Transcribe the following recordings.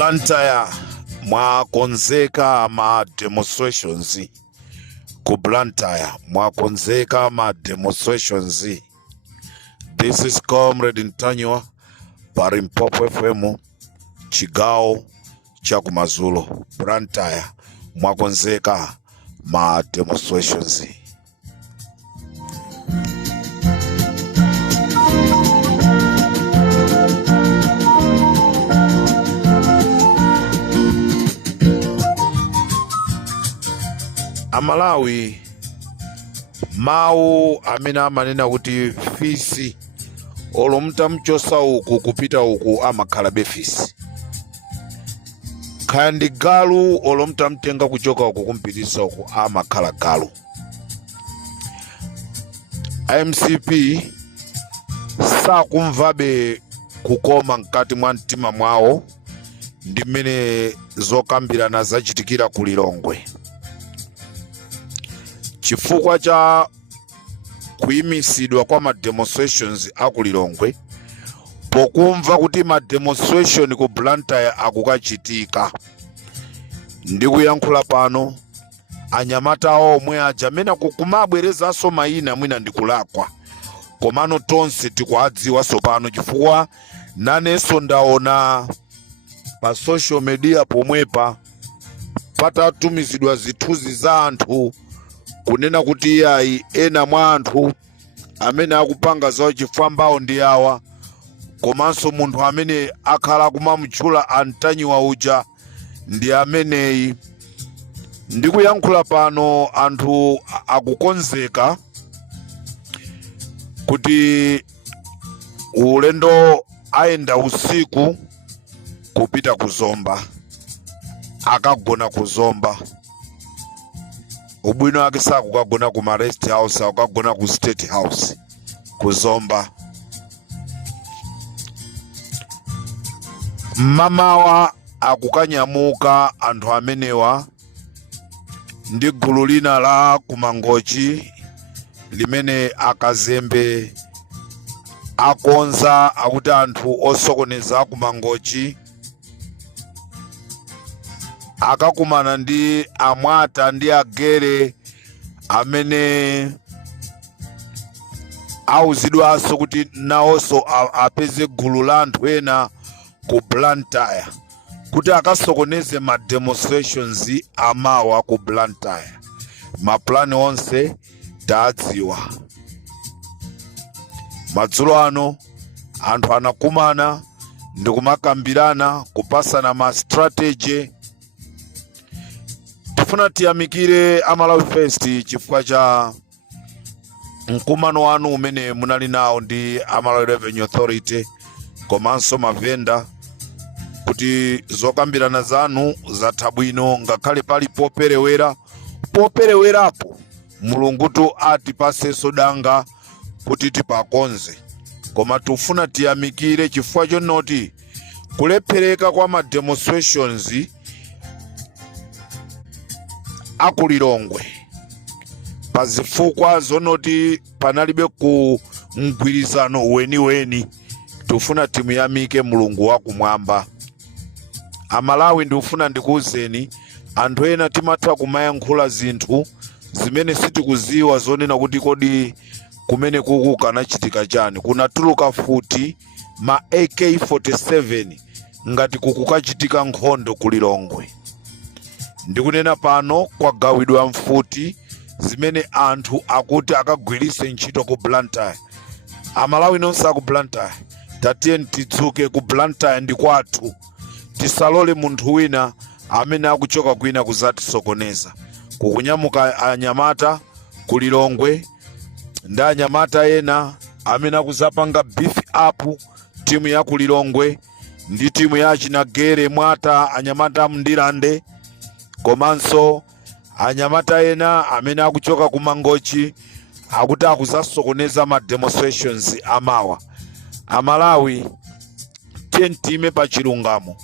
Blantyre mwakonzeka ma demonstrations. Ku Blantyre mwakonzeka ma demonstrations. This is Comrade Ntanywa pa Limpopo FM chigawo cha Kumazulu. Blantyre mwakonzeka ma demonstrations. Amalawi mau amene amanena kuti fisi olomta mchosa uku kupita uku amakhala befisi. Kaya ndi galu olomta mtenga kuchoka uku kumpitisa uku amakhala galu. MCP sakumvabe kukoma mkati mwa mtima mwawo ndi mmene zokambirana zachitikira ku Lilongwe. Chifukwa cha kuyimisidwa kwa ma demonstrations aku Lilongwe, pokumva kuti ma demonstration ku Blantyre akukachitika, ndi kuyankhula pano anyamata omwe aja amene kumabwerezaso mayina mwina ndikulakwa, komano tonse tikuadziwa sopano chifukwa nanenso ndaona pa social media pomwepa patatumizidwa zithunzi za anthu kunena kuti yayi ena mwa anthu amene akupanga zawo chifambawo ndi awa, komanso munthu amene akhala kumamutchula Ntanywa uja ndi ameneyi. Ndikuyankhula pano anthu akukonzeka kuti ulendo ayenda usiku kupita kuzomba, akagona kuzomba. Ubwino wake sakukagona ku rest house, akagona ku state house kuzomba. Mamawa akukanyamuka anthu amenewa ndi gulu lina la kumangochi limene akazembe akonza akuti anthu osokoneza kumangochi akakumana ndi amwata ndi agere amene auzidwaso kuti nawonso apeze gulu la anthu ena ku Blantyre kuti akasokoneze ma demonstrations amawa ku Blantyre. Maplani onse tadziwa. Madzulo ano anthu anakumana ndi kumakambirana kupasana ma strategy. Tifuna tiyamikire Amalawi First chifukwa cha mkumano wanu umene munali nawo ndi Amalawi Revenue Authority komanso mavenda kuti zokambirana zanu zatha bwino, ngakhale pali poperewerapo Mulungutu atipasenso danga kuti tipakonze. Koma tufuna tiyamikire chifukwa chonoti kulephereka kwa ma demonstrations aku Lilongwe pazifukwa zonoti panalibe ku mgwirizano weni. Tufuna timuyamike Mulungu wakumwamba. Amalawi ndifuna ndikuuzeni anthu ena timatha kumayankhula zinthu zimene sitikuziwa zonena kuti kodi kumene kuku kanachitika chani. Kunatuluka futi ma AK-47 ngati kukukachitika nkhondo ku Lilongwe. Ndikunena pano kwagawidwa mfuti zimene anthu akuti akagwirise ntchito ku Blantyre. Amalawi nonse aku Blantyre tatiye tidzuke ku Blantyre ndi kwathu. Tisalole munthu wina amene akuchoka kwina kuzatisokoneza. Kukunyamuka anyamata ku Lilongwe ndi anyamata ena amene akuzapanga beef up timu ya ku Lilongwe ndi timu ya Chinagere Mwata anyamata Mndirande, komanso anyamata ena amene akuchoka ku Mangochi akuti akuzasokoneza ma demonstrations amawa. Amalawi tiyentime pa chilungamo.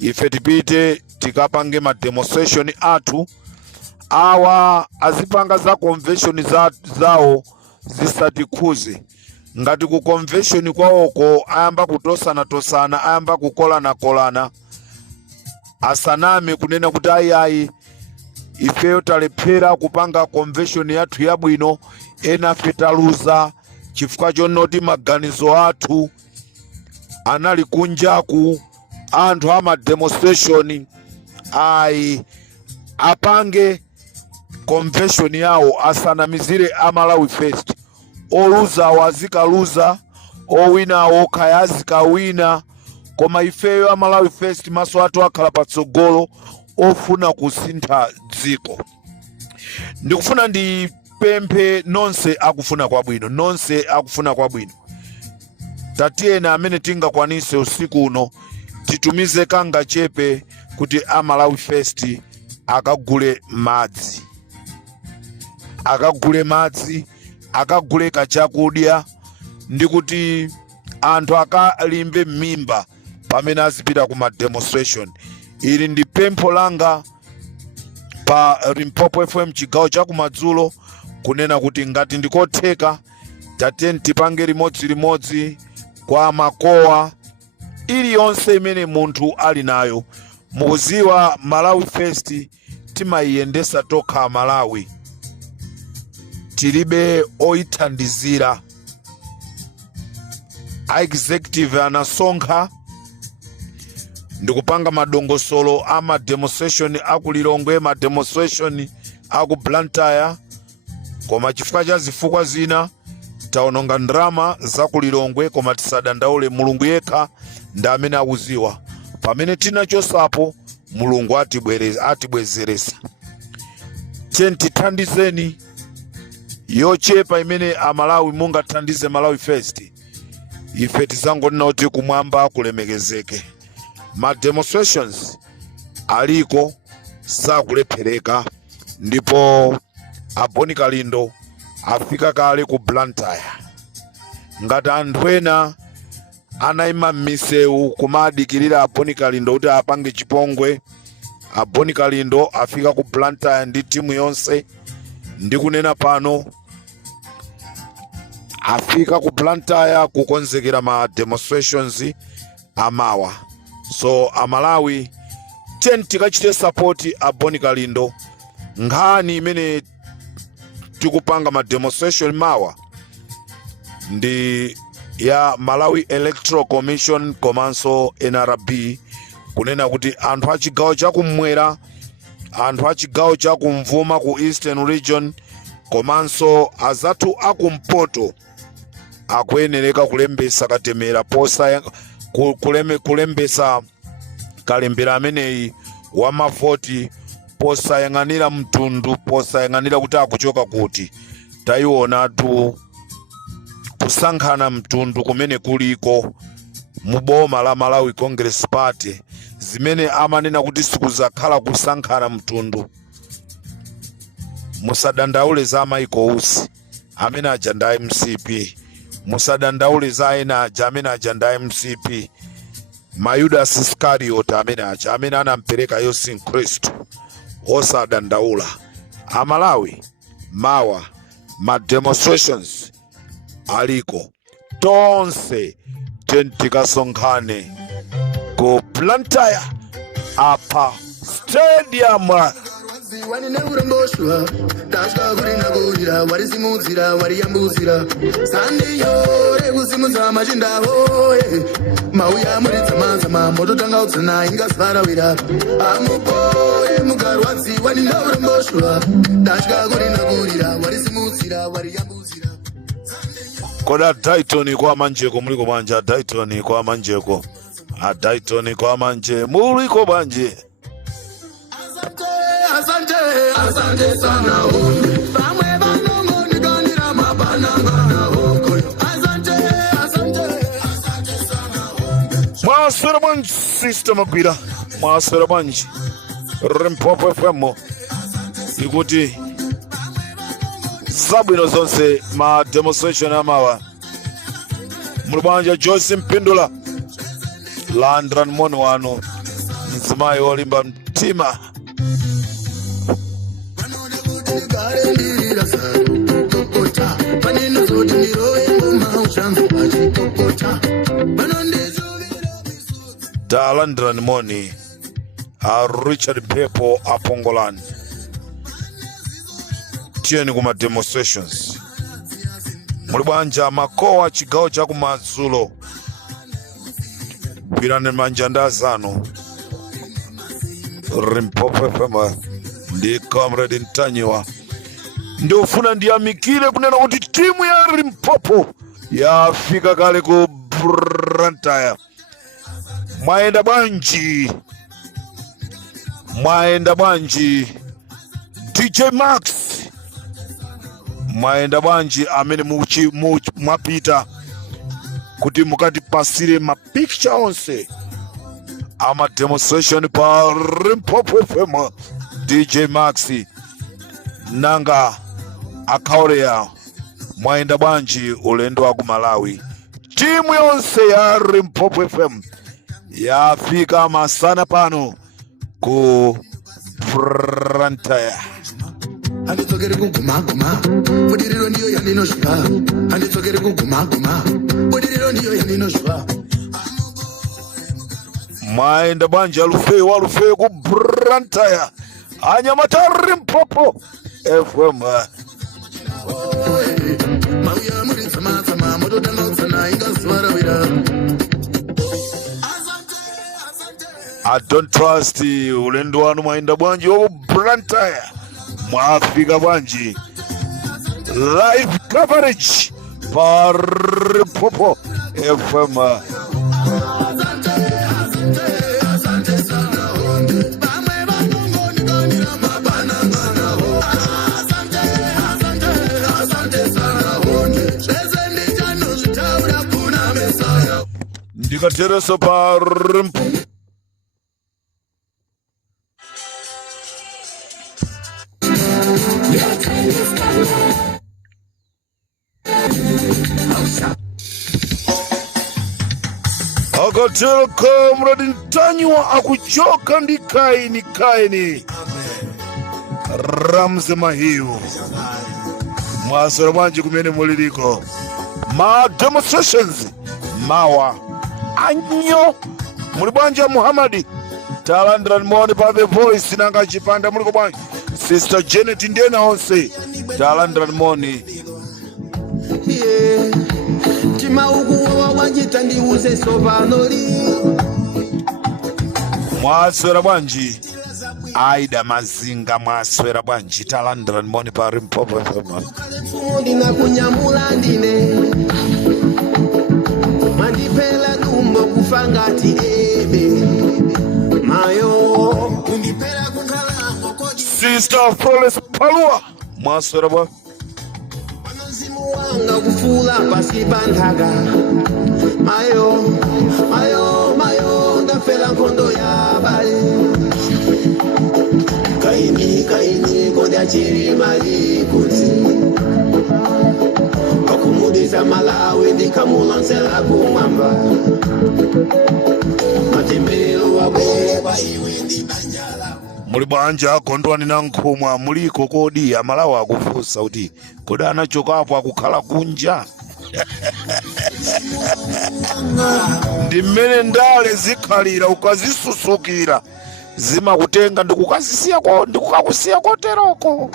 Ife tipite tikapange ma demonstration athu awa azipanga za convention zawo zisatikhuze. Ngati ku convention kwawoko ayamba kutosana ayamba kukolana asaname kunena kuti ayi ifeyo talephera kupanga convention yathu yabwino, enafe taluza chifukwa chonoti maganizo athu anali kunjaku, anthu ama demonstration. Ayi apange convention yawo, asanamizire Malawi Fest. Oluza wazikaluza, owina okaya azikawina, koma ifeyo Malawi Fest maso athu akhala patsogolo ofuna kusintha dziko. Ndikufuna ndipemphe nonse akufuna kwabwino, nonse akufuna kwabwino, tatiyena amene tingakwanise usiku uno titumize kanga chepe kuti Malawi Fest akagule madzi, akagule kachakudya, ndikuti anthu akalimbe mimba pamene azipita kuma demonstration. Ili ndi pempho langa pa Limpopo FM chigawo chakumadzulo, kunena kuti ngati ndikotheka tatiyeni tipange limodzi kwa makowa iliyonse imene munthu ali nayo. Mukuziwa Malawi Fest timayiyendesa tokha Malawi, tilibe oyithandizira. Executive anasonkha ndikupanga madongosolo ama demonstration akulilongwe, ma demonstration aku Blantyre, koma chifukwa cha zifukwa zina taononga ndrama zakulilongwe, koma tisadandaule, Mulungu yekha ndi amene akuziwa. Pamene tinachosapo Mulungu atibwezeresa. Tithandizeni yochepa imene Amalawi mungathandize Malawi Fest. Ife tizangonena kuti kumwamba kulemekezeke. Ma demonstrations aliko sakulephereka, ndipo Boni Kalindo afika kale ku Blantyre. Ngati anthu ena anaima m'misewu kumadikirira Boni Kalindo kuti apange chipongwe, Boni Kalindo afika ku Blantyre ndi timu yonse. Ndikunena pano afika ku Blantyre kukonzekera ma demonstrations amawa. So Amalawi tikachite support Boni Kalindo. Nkhani imene tikupanga ma demonstration mawa ndi ya Malawi Electoral Commission komanso NRB, kunena kuti anthu achigawo chakumwera, anthu achigawo chakumvuma ku Eastern Region, komanso azathu akumpoto akuyenereka kulembesa katemera posa kulembesa kalembera ameneyi wa mavoti posayang'anira mtundu, posayang'anira kuti akuchoka kuti. Tayiona tu kusankhana mtundu kumene kuliko muboma la Malawi Congress Party, zimene amanena kuti sikuzakhala kusankhana mtundu. Musadandaule za Michael Usi amene aja nda MCP, musadandaule za ena aja amene aja nda MCP, Mayudas Iscariot amene anampereka Yesu Kristu. Osadandaula. Amalawi mawa ma demonstrations aliko, tonse tikasonkhane ku Blantyre apa stadium. Wani neuromboshwa tashka kurina kurira warisimudzira wariyambuzira sandiyo rekusimuza machindaho mauya muridza manzama mototanga udzana ingasvarawira amupoye mugarwadzi wani neuromboshwa tashka kurina kurira warisimudzira wariyambuzira. Koda Dayton kwa manjeko muliko bwanje, Dayton kwa manjeko, Dayton kwa manje muliko bwanje. Asante sana bamwe banongonikandira mabananga asante sana Mwaswera bwanji Sister Magwira, mwaswera bwanji Limpopo FM, ikuti zabwino zonse ma demonstration amawa. Mulibanja Joyce Mpindula Landran mono wano mzimayi olimba mtima. Landran moni Richard Pepo Apongolani. Tieni kuma demonstrations. Mulibanja makoa chigawo cha kumadzulo. Birane manjanda zano. Limpopo FM ndi Comrade Ntanyiwa. Ndio ufuna ndiamikire kunena kuti timu ya Limpopo yafika kale ku Blantyre. Mwaenda bwanji DJ Max. Mwaenda bwanji amene mwapita kuti mukati pasire ma picture onse ama demonstration pa Limpopo FM. DJ Max nanga akaurea mwaenda bwanji ulendo wa ku Malawi. Timu yonse ya Limpopo FM yafika masana pano ku Blantyre. Anditokere kuguma budiriro ndiyo yaninoshwa. Anditokere kuguma budiriro ndiyo yaninoshwa. Mwaenda bwanji alufe ku Blantyre. Anyamata Limpopo FM. Mauya muri sama modo danotsana ingaswara wira. I don't trust ulendo wanu mwaenda bwanji wa Blantyre. Mwafika bwanji. Live coverage for Limpopo FM. Ndikatereso pa Limpopo. Akatero Comrade Ntanyiwa akuchoka ndi kaini. Ramze Mahiu. Mwasora bwanji kumene muliliko. Ma demonstrations mawa anyo muli bwanji Muhammadi talandira nimone pa The Voice nanga chipanda muliko bwanji. Sister Janet ndena onse talandira nimone. Chima ukuwa wanjita ndiuze sovanoli. Mwaswera bwanji Aida Mazinga. Mwaswera bwanji talandira nimone pa Limpopo FM. Ndina kunyamula ndine mandipela dumbo kufangati ebe mayo undipela kukala ngokodi. Sister Flores Palua. Mwaswera bwanji wanga kufula pasibandhaga mayo ndafela nkondo ya bale kaini konde achiri mali kuti akumudisa Malawi ndikamulansela kumwamba matembelo wabwere kwa iwe ndibanjala. Muli banja akondwani na nkhumwa muliko kodi Amalawi akufusa kuti kodi anachokapo akukhala kunja. Ndi mmene ndale zikhalira ukazisusukira zimakutenga ndikukakusiya koteroko.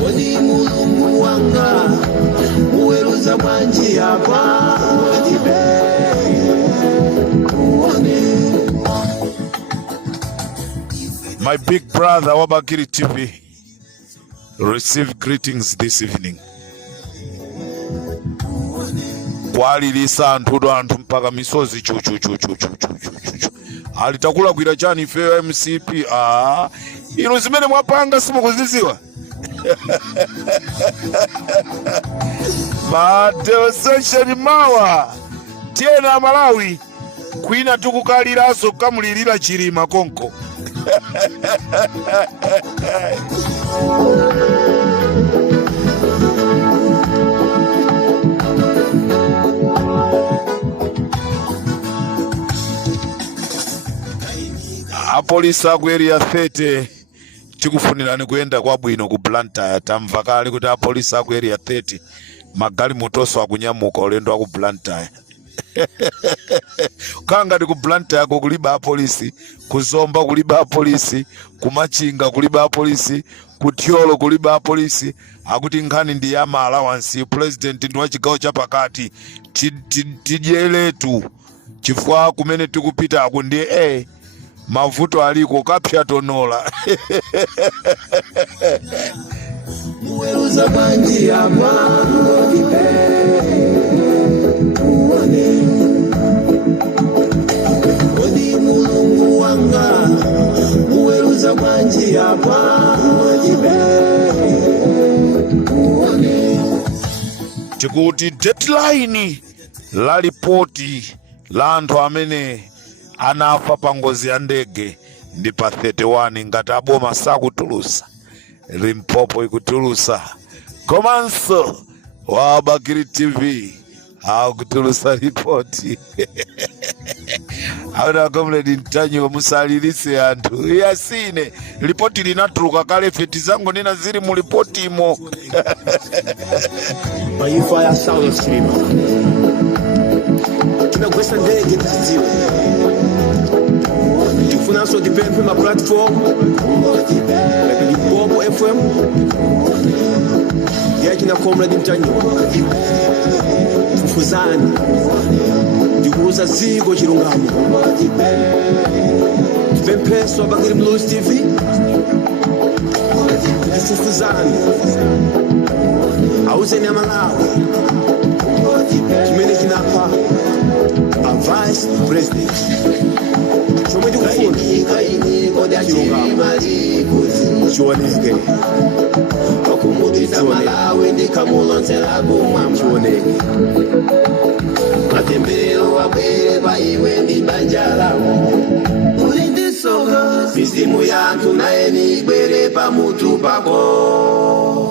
Kodi Mulungu wanga uweruza bwanji hapa My big brother Wabakiri TV receive greetings this evening. Kwalilisa anthu mpaka misozi chuchu. Alitakula kwira chani ife MCP. Ino zimene mwapanga simukuziziwa. Demonstration mawa tiena Malawi kwina tukukaliraso kamulirira chilima konko. Apolisa ku area 30 tikufunirani kuenda kwa bwino ku Blantyre. Tamva kale kuti apolisa ku area 30 magali mutoso akunyamuka ulendo wa ku Blantyre. kanga ku Blantyre yako kuliba apolisi, kuzomba kuliba apolisi, kumachinga kuliba apolisi, kutyolo kuliba apolisi. Akuti nkhani ndi ya allowance. President ndi wa chigawo cha pakati tidyeletu chifukwa kumene tikupita ako ndiye mavuto aliko kapya tonola. Muweruza banji hapa Odi mulungu wanga muweruza banji hapa tikuti deadline la ripoti la anthu amene anafa pa ngozi ya ndege ndi pa 31 ngati aboma sakutulusa. Limpopo ikutulusa komanso wa Bakiri TV akutulusa ripoti. Auna comrade Ntanyo musalilise anthu yasine ripoti linatuluka kale, feti zangu nina ziri mu ripoti imo. Maifa ya South Stream tunakwesa ndege tiziwe tufunaso dipempe ma platform like Limpopo FM yakina comrade Ntanyo tufuzani ndikuuza zigo chilungamo dipempeso Bakiri Blues TV tufuzani auze ni Malawi kimene kinapa a vice president chomwe ndikufuna chioneke Wakumudisa Malawi ndikamulonsela kumwamba chioneke matembero wabwere paiwe ndi banjala ulindisoga misimu yanthu naye nibwere pamutu pako